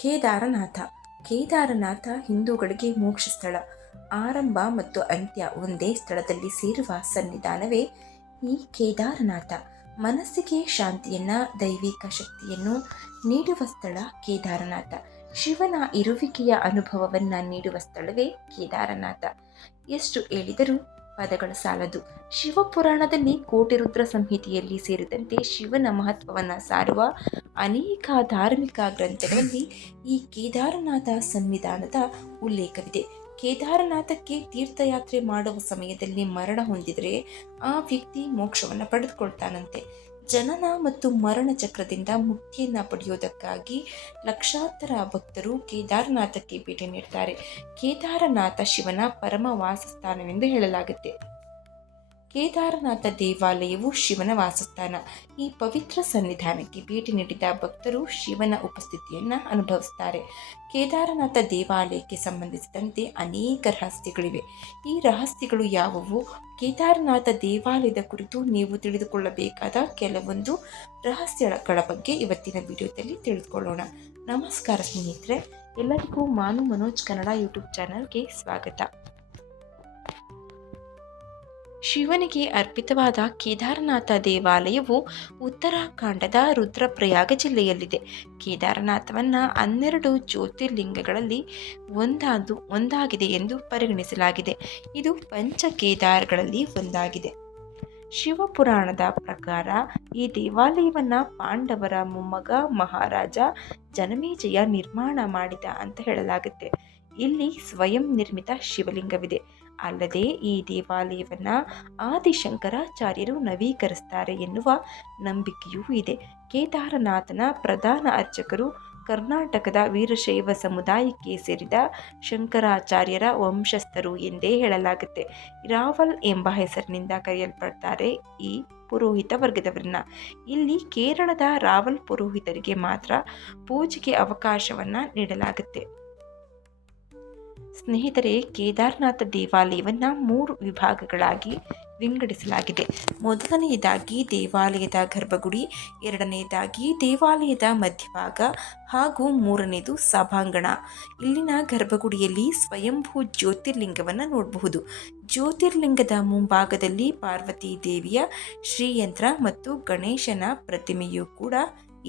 ಕೇದಾರನಾಥ. ಕೇದಾರನಾಥ ಹಿಂದೂಗಳಿಗೆ ಮೋಕ್ಷ ಸ್ಥಳ. ಆರಂಭ ಮತ್ತು ಅಂತ್ಯ ಒಂದೇ ಸ್ಥಳದಲ್ಲಿ ಸೇರುವ ಸನ್ನಿಧಾನವೇ ಈ ಕೇದಾರನಾಥ. ಮನಸ್ಸಿಗೆ ಶಾಂತಿಯನ್ನ, ದೈವಿಕ ಶಕ್ತಿಯನ್ನು ನೀಡುವ ಸ್ಥಳ ಕೇದಾರನಾಥ. ಶಿವನ ಇರುವಿಕೆಯ ಅನುಭವವನ್ನ ನೀಡುವ ಸ್ಥಳವೇ ಕೇದಾರನಾಥ. ಎಷ್ಟು ಹೇಳಿದರೂ ಪದಗಳು ಸಾಲದು. ಶಿವಪುರಾಣದಲ್ಲಿ ಕೋಟಿ ರುದ್ರ ಸಂಹಿತೆಯಲ್ಲಿ ಸೇರಿದಂತೆ ಶಿವನ ಮಹತ್ವವನ್ನು ಸಾರುವ ಅನೇಕ ಧಾರ್ಮಿಕ ಗ್ರಂಥಗಳಲ್ಲಿ ಈ ಕೇದಾರನಾಥ ಸನ್ನಿಧಾನದ ಉಲ್ಲೇಖವಿದೆ. ಕೇದಾರನಾಥಕ್ಕೆ ತೀರ್ಥಯಾತ್ರೆ ಮಾಡುವ ಸಮಯದಲ್ಲಿ ಮರಣ ಹೊಂದಿದರೆ ಆ ವ್ಯಕ್ತಿ ಮೋಕ್ಷವನ್ನು ಪಡೆದುಕೊಳ್ತಾನಂತೆ. ಜನನ ಮತ್ತು ಮರಣ ಚಕ್ರದಿಂದ ಮುಕ್ತಿಯನ್ನು ಪಡೆಯೋದಕ್ಕಾಗಿ ಲಕ್ಷಾಂತರ ಭಕ್ತರು ಕೇದಾರನಾಥಕ್ಕೆ ಭೇಟಿ ನೀಡ್ತಾರೆ. ಕೇದಾರನಾಥ ಶಿವನ ಪರಮ ವಾಸಸ್ಥಾನವೆಂದು ಹೇಳಲಾಗುತ್ತೆ. ಕೇದಾರನಾಥ ದೇವಾಲಯವು ಶಿವನ ವಾಸಸ್ಥಾನ. ಈ ಪವಿತ್ರ ಸನ್ನಿಧಾನಕ್ಕೆ ಭೇಟಿ ನೀಡಿದ ಭಕ್ತರು ಶಿವನ ಉಪಸ್ಥಿತಿಯನ್ನು ಅನುಭವಿಸ್ತಾರೆ. ಕೇದಾರನಾಥ ದೇವಾಲಯಕ್ಕೆ ಸಂಬಂಧಿಸಿದಂತೆ ಅನೇಕ ರಹಸ್ಯಗಳಿವೆ. ಈ ರಹಸ್ಯಗಳು ಯಾವುವು? ಕೇದಾರನಾಥ ದೇವಾಲಯದ ಕುರಿತು ನೀವು ತಿಳಿದುಕೊಳ್ಳಬೇಕಾದ ಕೆಲವೊಂದು ರಹಸ್ಯಗಳ ಬಗ್ಗೆ ಇವತ್ತಿನ ವಿಡಿಯೋದಲ್ಲಿ ತಿಳಿದುಕೊಳ್ಳೋಣ. ನಮಸ್ಕಾರ ಸ್ನೇಹಿತರೆ, ಎಲ್ಲರಿಗೂ ಮಾನು ಮನೋಜ್ ಕನ್ನಡ ಯೂಟ್ಯೂಬ್ ಚಾನಲ್ಗೆ ಸ್ವಾಗತ. ಶಿವನಿಗೆ ಅರ್ಪಿತವಾದ ಕೇದಾರನಾಥ ದೇವಾಲಯವು ಉತ್ತರಾಖಂಡದ ರುದ್ರಪ್ರಯಾಗ ಜಿಲ್ಲೆಯಲ್ಲಿದೆ. ಕೇದಾರನಾಥವನ್ನು 12 ಜ್ಯೋತಿರ್ಲಿಂಗಗಳಲ್ಲಿ ಒಂದಾಗಿದೆ ಎಂದು ಪರಿಗಣಿಸಲಾಗಿದೆ. ಇದು ಪಂಚ ಕೇದಾರಗಳಲ್ಲಿ ಒಂದಾಗಿದೆ. ಶಿವಪುರಾಣದ ಪ್ರಕಾರ ಈ ದೇವಾಲಯವನ್ನು ಪಾಂಡವರ ಮೊಮ್ಮಗ ಮಹಾರಾಜ ಜನಮೇಜಯ ನಿರ್ಮಾಣ ಮಾಡಿದ ಅಂತ ಹೇಳಲಾಗುತ್ತೆ. ಇಲ್ಲಿ ಸ್ವಯಂ ನಿರ್ಮಿತ ಶಿವಲಿಂಗವಿದೆ. ಅಲ್ಲದೆ ಈ ದೇವಾಲಯವನ್ನು ಆದಿಶಂಕರಾಚಾರ್ಯರು ನವೀಕರಿಸ್ತಾರೆ ಎನ್ನುವ ನಂಬಿಕೆಯೂ ಇದೆ. ಕೇದಾರನಾಥನ ಪ್ರಧಾನ ಅರ್ಚಕರು ಕರ್ನಾಟಕದ ವೀರಶೈವ ಸಮುದಾಯಕ್ಕೆ ಸೇರಿದ ಶಂಕರಾಚಾರ್ಯರ ವಂಶಸ್ಥರು ಎಂದೇ ಹೇಳಲಾಗುತ್ತೆ. ರಾವಲ್ ಎಂಬ ಹೆಸರಿನಿಂದ ಕರೆಯಲ್ಪಡ್ತಾರೆ ಈ ಪುರೋಹಿತ ವರ್ಗದವರನ್ನ. ಇಲ್ಲಿ ಕೇರಳದ ರಾವಲ್ ಪುರೋಹಿತರಿಗೆ ಮಾತ್ರ ಪೂಜೆಗೆ ಅವಕಾಶವನ್ನು ನೀಡಲಾಗುತ್ತೆ. ಸ್ನೇಹಿತರೆ, ಕೇದಾರನಾಥ ದೇವಾಲಯವನ್ನು 3 ವಿಭಾಗಗಳಾಗಿ ವಿಂಗಡಿಸಲಾಗಿದೆ. ಮೊದಲನೆಯದಾಗಿ ದೇವಾಲಯದ ಗರ್ಭಗುಡಿ, ಎರಡನೆಯದಾಗಿ ದೇವಾಲಯದ ಮಧ್ಯಭಾಗ ಹಾಗೂ ಮೂರನೇದು ಸಭಾಂಗಣ. ಇಲ್ಲಿನ ಗರ್ಭಗುಡಿಯಲ್ಲಿ ಸ್ವಯಂಭೂ ಜ್ಯೋತಿರ್ಲಿಂಗವನ್ನು ನೋಡಬಹುದು. ಜ್ಯೋತಿರ್ಲಿಂಗದ ಮುಂಭಾಗದಲ್ಲಿ ಪಾರ್ವತಿ ದೇವಿಯ ಶ್ರೀಯಂತ್ರ ಮತ್ತು ಗಣೇಶನ ಪ್ರತಿಮೆಯೂ ಕೂಡ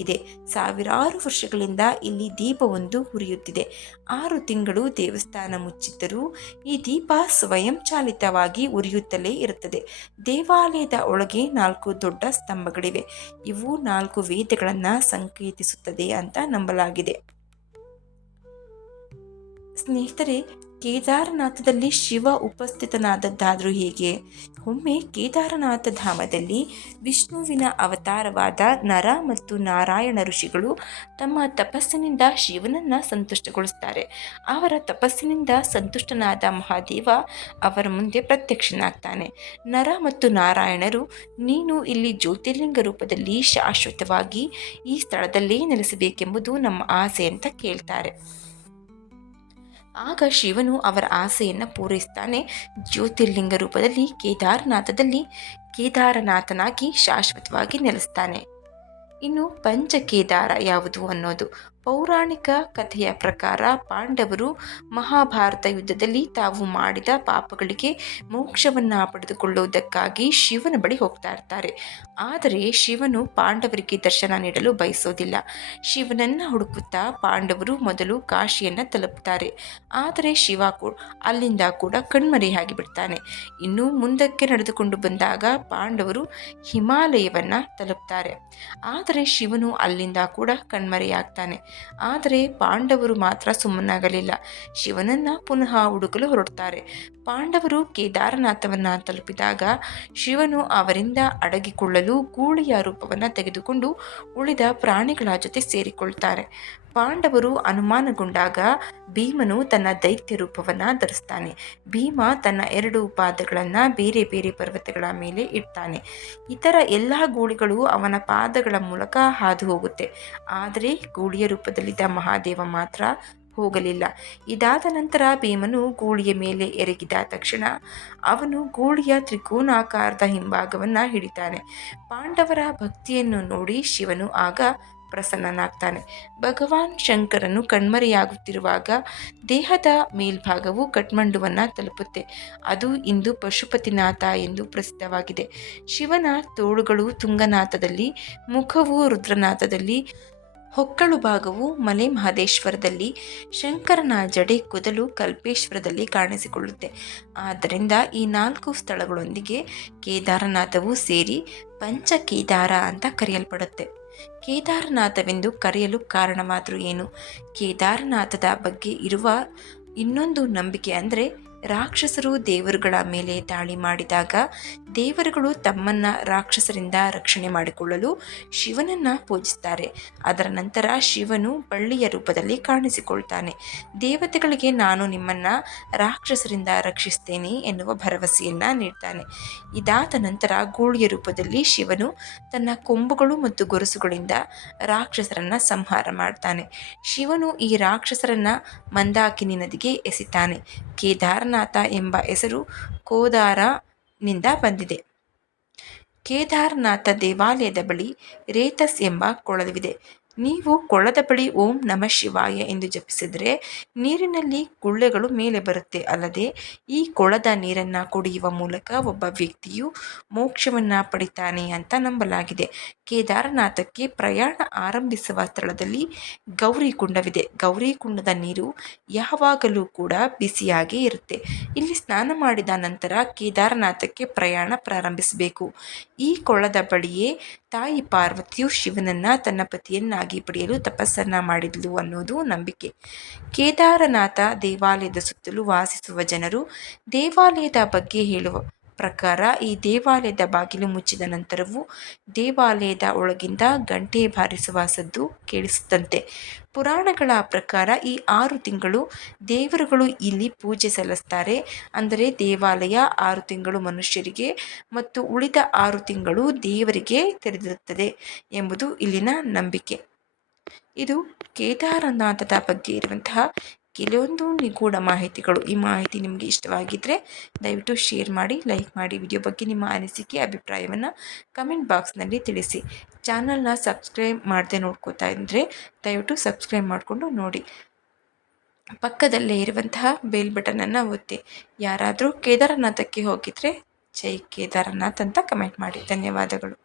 ಇದೆ. ಸಾವಿರಾರು ವರ್ಷಗಳಿಂದ ಇಲ್ಲಿ ದೀಪವೊಂದು ಉರಿಯುತ್ತಿದೆ. 6 ತಿಂಗಳು ದೇವಸ್ಥಾನ ಮುಚ್ಚಿದ್ದರೂ ಈ ದೀಪ ಸ್ವಯಂ ಚಾಲಿತವಾಗಿ ಉರಿಯುತ್ತಲೇ ಇರುತ್ತದೆ. ದೇವಾಲಯದ ಒಳಗೆ 4 ದೊಡ್ಡ ಸ್ತಂಭಗಳಿವೆ. ಇವು 4 ವೇದಗಳನ್ನು ಸಂಕೇತಿಸುತ್ತದೆ ಅಂತ ನಂಬಲಾಗಿದೆ. ಸ್ನೇಹಿತರೆ, ಕೇದಾರನಾಥದಲ್ಲಿ ಶಿವ ಉಪಸ್ಥಿತನಾದದ್ದಾದರೂ ಹೇಗೆ? ಒಮ್ಮೆ ಕೇದಾರನಾಥ ಧಾಮದಲ್ಲಿ ವಿಷ್ಣುವಿನ ಅವತಾರವಾದ ನರ ಮತ್ತು ನಾರಾಯಣ ಋಷಿಗಳು ತಮ್ಮ ತಪಸ್ಸಿನಿಂದ ಶಿವನನ್ನು ಸಂತುಷ್ಟಗೊಳಿಸ್ತಾರೆ. ಅವರ ತಪಸ್ಸಿನಿಂದ ಸಂತುಷ್ಟನಾದ ಮಹಾದೇವ ಅವರ ಮುಂದೆ ಪ್ರತ್ಯಕ್ಷನಾಗ್ತಾನೆ. ನರ ಮತ್ತು ನಾರಾಯಣರು, ನೀನು ಇಲ್ಲಿ ಜ್ಯೋತಿರ್ಲಿಂಗ ರೂಪದಲ್ಲಿ ಶಾಶ್ವತವಾಗಿ ಈ ಸ್ಥಳದಲ್ಲೇ ನೆಲೆಸಬೇಕೆಂಬುದು ನಮ್ಮ ಆಸೆ ಅಂತ ಕೇಳ್ತಾರೆ. ಆಗ ಶಿವನು ಅವರ ಆಸೆಯನ್ನು ಪೂರೈಸ್ತಾನೆ. ಜ್ಯೋತಿರ್ಲಿಂಗ ರೂಪದಲ್ಲಿ ಕೇದಾರನಾಥನಾಗಿ ಶಾಶ್ವತವಾಗಿ ನೆಲೆಸ್ತಾನೆ. ಇನ್ನು ಪಂಚಕೇದಾರ ಯಾವುದು ಅನ್ನೋದು. ಪೌರಾಣಿಕ ಕಥೆಯ ಪ್ರಕಾರ ಪಾಂಡವರು ಮಹಾಭಾರತ ಯುದ್ಧದಲ್ಲಿ ತಾವು ಮಾಡಿದ ಪಾಪಗಳಿಗೆ ಮೋಕ್ಷವನ್ನು ಪಡೆದುಕೊಳ್ಳುವುದಕ್ಕಾಗಿ ಶಿವನ ಬಳಿ ಹೋಗ್ತಾ ಇರ್ತಾರೆ. ಆದರೆ ಶಿವನು ಪಾಂಡವರಿಗೆ ದರ್ಶನ ನೀಡಲು ಬಯಸೋದಿಲ್ಲ. ಶಿವನನ್ನು ಹುಡುಕುತ್ತಾ ಪಾಂಡವರು ಮೊದಲು ಕಾಶಿಯನ್ನು ತಲುಪುತ್ತಾರೆ. ಆದರೆ ಶಿವ ಅಲ್ಲಿಂದ ಕೂಡ ಕಣ್ಮರೆಯಾಗಿ ಬಿಡ್ತಾನೆ. ಇನ್ನು ಮುಂದಕ್ಕೆ ನಡೆದುಕೊಂಡು ಬಂದಾಗ ಪಾಂಡವರು ಹಿಮಾಲಯವನ್ನು ತಲುಪ್ತಾರೆ. ಆದರೆ ಶಿವನು ಅಲ್ಲಿಂದ ಕೂಡ ಕಣ್ಮರೆಯಾಗ್ತಾನೆ. ಆದರೆ ಪಾಂಡವರು ಮಾತ್ರ ಸುಮ್ಮನಾಗಲಿಲ್ಲ. ಶಿವನನ್ನು ಪುನಃ ಹುಡುಕಲು ಹೊರಡ್ತಾರೆ. ಪಾಂಡವರು ಕೇದಾರನಾಥವನ್ನು ತಲುಪಿದಾಗ ಶಿವನು ಅವರಿಂದ ಅಡಗಿಕೊಳ್ಳಲು ಗೂಳಿಯ ರೂಪವನ್ನು ತೆಗೆದುಕೊಂಡು ಉಳಿದ ಪ್ರಾಣಿಗಳ ಜೊತೆ ಸೇರಿಕೊಳ್ತಾರೆ. ಪಾಂಡವರು ಅನುಮಾನಗೊಂಡಾಗ ಭೀಮನು ತನ್ನ ದೈತ್ಯ ರೂಪವನ್ನು ಧರಿಸ್ತಾನೆ. ಭೀಮ ತನ್ನ 2 ಪಾದಗಳನ್ನು ಬೇರೆ ಬೇರೆ ಪರ್ವತಗಳ ಮೇಲೆ ಇಡ್ತಾನೆ. ಇತರ ಎಲ್ಲ ಗೂಳಿಗಳು ಅವನ ಪಾದಗಳ ಮೂಲಕ ಹಾದು ಹೋಗುತ್ತೆ. ಆದರೆ ಗೂಳಿಯ ರೂಪದಲ್ಲಿದ್ದ ಮಹಾದೇವ ಮಾತ್ರ ಹೋಗಲಿಲ್ಲ. ಇದಾದ ನಂತರ ಭೀಮನು ಗೂಳಿಯ ಮೇಲೆ ಎರಗಿದ ತಕ್ಷಣ ಅವನು ಗೂಳಿಯ ತ್ರಿಕೋನಾಕಾರದ ಹಿಂಭಾಗವನ್ನು ಹಿಡಿತಾನೆ. ಪಾಂಡವರ ಭಕ್ತಿಯನ್ನು ನೋಡಿ ಶಿವನು ಆಗ ಪ್ರಸನ್ನನಾಗ್ತಾನೆ. ಭಗವಾನ್ ಶಂಕರನು ಕಣ್ಮರೆಯಾಗುತ್ತಿರುವಾಗ ದೇಹದ ಮೇಲ್ಭಾಗವು ಕಠ್ಮಂಡುವನ್ನು ತಲುಪುತ್ತೆ. ಅದು ಇಂದು ಪಶುಪತಿನಾಥ ಎಂದು ಪ್ರಸಿದ್ಧವಾಗಿದೆ. ಶಿವನ ತೋಳುಗಳು ತುಂಗನಾಥದಲ್ಲಿ, ಮುಖವು ರುದ್ರನಾಥದಲ್ಲಿ, ಹೊಕ್ಕಳು ಭಾಗವು ಮಲೆ ಮಹದೇಶ್ವರದಲ್ಲಿ, ಶಂಕರನ ಜಡೆ ಕೂದಲು ಕಲ್ಪೇಶ್ವರದಲ್ಲಿ ಕಾಣಿಸಿಕೊಳ್ಳುತ್ತೆ. ಆದ್ದರಿಂದ ಈ 4 ಸ್ಥಳಗಳೊಂದಿಗೆ ಕೇದಾರನಾಥವು ಸೇರಿ ಪಂಚಕೇದಾರ ಅಂತ ಕರೆಯಲ್ಪಡುತ್ತೆ. ಕೇದಾರನಾಥವೆಂದು ಕರೆಯಲು ಕಾರಣವಾದರೂ ಏನು? ಕೇದಾರನಾಥದ ಬಗ್ಗೆ ಇರುವ ಇನ್ನೊಂದು ನಂಬಿಕೆ ಅಂದರೆ, ರಾಕ್ಷಸರು ದೇವರುಗಳ ಮೇಲೆ ದಾಳಿ ಮಾಡಿದಾಗ ದೇವರುಗಳು ತಮ್ಮನ್ನ ರಾಕ್ಷಸರಿಂದ ರಕ್ಷಣೆ ಮಾಡಿಕೊಳ್ಳಲು ಶಿವನನ್ನ ಪೂಜಿಸ್ತಾರೆ. ಅದರ ನಂತರ ಶಿವನು ಬಳ್ಳಿಯ ರೂಪದಲ್ಲಿ ಕಾಣಿಸಿಕೊಳ್ತಾನೆ. ದೇವತೆಗಳಿಗೆ ನಾನು ನಿಮ್ಮನ್ನ ರಾಕ್ಷಸರಿಂದ ರಕ್ಷಿಸ್ತೇನೆ ಎನ್ನುವ ಭರವಸೆಯನ್ನ ನೀಡ್ತಾನೆ. ಇದಾದ ನಂತರ ಗೂಳಿಯ ರೂಪದಲ್ಲಿ ಶಿವನು ತನ್ನ ಕೊಂಬುಗಳು ಮತ್ತು ಗೊರಸುಗಳಿಂದ ರಾಕ್ಷಸರನ್ನ ಸಂಹಾರ ಮಾಡ್ತಾನೆ. ಶಿವನು ಈ ರಾಕ್ಷಸರನ್ನ ಮಂದಾಕಿನಿ ನದಿಗೆ ಎಸಿತಾನೆ. ಕೇದಾರನಾಥ ಎಂಬ ಹೆಸರು ಕೋದಾರನಿಂದ ಬಂದಿದೆ. ಕೇದಾರನಾಥ ದೇವಾಲಯದ ಬಳಿ ರೇತಸ್ ಎಂಬ ಕೊಳವಿದೆ. ನೀವು ಕೊಳದ ಬಳಿ ಓಂ ನಮಃ ಶಿವಾಯ ಎಂದು ಜಪಿಸಿದರೆ ನೀರಿನಲ್ಲಿ ಗುಳ್ಳೆಗಳು ಮೇಲೆ ಬರುತ್ತೆ. ಅಲ್ಲದೆ ಈ ಕೊಳದ ನೀರನ್ನ ಕುಡಿಯುವ ಮೂಲಕ ಒಬ್ಬ ವ್ಯಕ್ತಿಯು ಮೋಕ್ಷವನ್ನ ಪಡಿತಾನೆ ಅಂತ ನಂಬಲಾಗಿದೆ. ಕೇದಾರನಾಥಕ್ಕೆ ಪ್ರಯಾಣ ಆರಂಭಿಸುವ ಸ್ಥಳದಲ್ಲಿ ಗೌರಿಕುಂಡವಿದೆ. ಗೌರಿಕುಂಡದ ನೀರು ಯಾವಾಗಲೂ ಕೂಡ ಬಿಸಿಯಾಗೇ ಇರುತ್ತೆ. ಇಲ್ಲಿ ಸ್ನಾನ ಮಾಡಿದ ನಂತರ ಕೇದಾರನಾಥಕ್ಕೆ ಪ್ರಯಾಣ ಪ್ರಾರಂಭಿಸಬೇಕು. ಈ ಕೊಳದ ಬಳಿಯೇ ತಾಯಿ ಪಾರ್ವತಿಯು ಶಿವನನ್ನ ತನ್ನ ಪತಿಯನ್ನಾಗಿ ಪಡೆಯಲು ತಪಸ್ಸನ್ನ ಮಾಡಿದ್ಲು ಅನ್ನೋದು ನಂಬಿಕೆ. ಕೇದಾರನಾಥ ದೇವಾಲಯದ ಸುತ್ತಲೂ ವಾಸಿಸುವ ಜನರು ದೇವಾಲಯದ ಬಗ್ಗೆ ಹೇಳುವ ಪ್ರಕಾರ ಈ ದೇವಾಲಯದ ಬಾಗಿಲು ಮುಚ್ಚಿದ ನಂತರವೂ ದೇವಾಲಯದ ಒಳಗಿಂದ ಗಂಟೆ ಬಾರಿಸುವ ಸದ್ದು ಕೇಳಿಸುತ್ತಂತೆ. ಪುರಾಣಗಳ ಪ್ರಕಾರ ಈ 6 ತಿಂಗಳು ದೇವರುಗಳು ಇಲ್ಲಿ ಪೂಜೆ ಸಲ್ಲಿಸ್ತಾರೆ. ಅಂದರೆ ದೇವಾಲಯ 6 ತಿಂಗಳು ಮನುಷ್ಯರಿಗೆ ಮತ್ತು ಉಳಿದ 6 ತಿಂಗಳು ದೇವರಿಗೆ ತೆರೆದಿರುತ್ತದೆ ಎಂಬುದು ಇಲ್ಲಿನ ನಂಬಿಕೆ. ಇದು ಕೇದಾರನಾಥದ ಬಗ್ಗೆ ಇರುವಂತಹ ಕೆಲವೊಂದು ನಿಗೂಢ ಮಾಹಿತಿಗಳು. ಈ ಮಾಹಿತಿ ನಿಮಗೆ ಇಷ್ಟವಾಗಿದ್ದರೆ ದಯವಿಟ್ಟು ಶೇರ್ ಮಾಡಿ, ಲೈಕ್ ಮಾಡಿ. ವಿಡಿಯೋ ಬಗ್ಗೆ ನಿಮ್ಮ ಅನಿಸಿಕೆ ಅಭಿಪ್ರಾಯವನ್ನು ಕಮೆಂಟ್ ಬಾಕ್ಸ್ನಲ್ಲಿ ತಿಳಿಸಿ. ಚಾನಲ್ನ ಸಬ್ಸ್ಕ್ರೈಬ್ ಮಾಡದೆ ನೋಡ್ಕೋತಾ ಇದ್ದರೆ ದಯವಿಟ್ಟು ಸಬ್ಸ್ಕ್ರೈಬ್ ಮಾಡಿಕೊಂಡು ನೋಡಿ. ಪಕ್ಕದಲ್ಲೇ ಇರುವಂತಹ ಬೆಲ್ ಬಟನನ್ನು ಒತ್ತಿ. ಯಾರಾದರೂ ಕೇದಾರನಾಥಕ್ಕೆ ಹೋಗಿದ್ರೆ ಜೈ ಕೇದಾರನಾಥ್ ಅಂತ ಕಮೆಂಟ್ ಮಾಡಿ. ಧನ್ಯವಾದಗಳು.